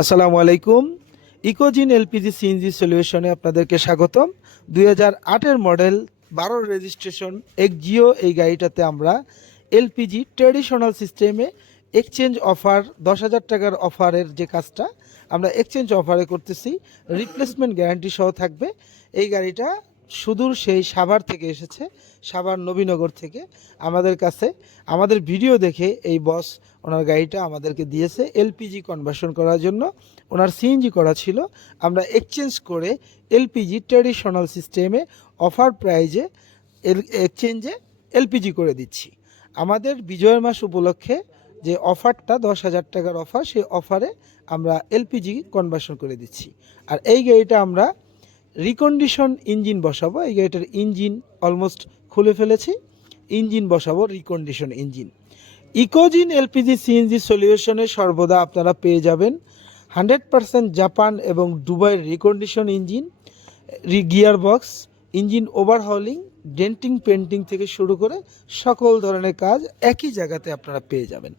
আসসালামু আলাইকুম। ইকোজিন LPG CNG সলিউশনে আপনাদেরকে স্বাগতম। 2008-এর মডেল 12 রেজিস্ট্রেশন এক্সজিও এই গাড়িটাতে আমরা এলপিজি ট্র্যাডিশনাল সিস্টেমে এক্সচেঞ্জ অফার 10,000 টাকার অফারের যে কাজটা আমরা এক্সচেঞ্জ অফারে করতেছি, রিপ্লেসমেন্ট গ্যারান্টি সহ থাকবে। এই গাড়িটা সুদূর সেই সাভার থেকে এসেছে, সাভার নবীনগর থেকে আমাদের কাছে। আমাদের ভিডিও দেখে এই বস ওনার গাড়িটা আমাদেরকে দিয়েছে এলপিজি কনভার্সন করার জন্য। ওনার সিএনজি করা ছিল, আমরা এক্সচেঞ্জ করে এলপিজি ট্র্যাডিশনাল সিস্টেমে অফার প্রাইজে এক্সচেঞ্জে এলপিজি করে দিচ্ছি। আমাদের বিজয়ের মাস উপলক্ষে যে অফারটা 10,000 টাকার অফার, সেই অফারে আমরা এলপিজি কনভার্সন করে দিচ্ছি। আর এই গাড়িটা আমরা রিকন্ডিশন ইঞ্জিন বসাবো। এই গাড়িটার ইঞ্জিন অলমোস্ট খুলে ফেলেছি, ইঞ্জিন বসাবো রিকন্ডিশন ইঞ্জিন। ইকোজিন এলপিজি সিএনজি সলিউশনে সর্বদা আপনারা পেয়ে যাবেন 100% জাপান এবং দুবাইয়ের recondition engine, gear box, engine overhauling, denting painting থেকে শুরু করে সকল ধরনের কাজ একই জায়গাতে আপনারা পেয়ে যাবেন।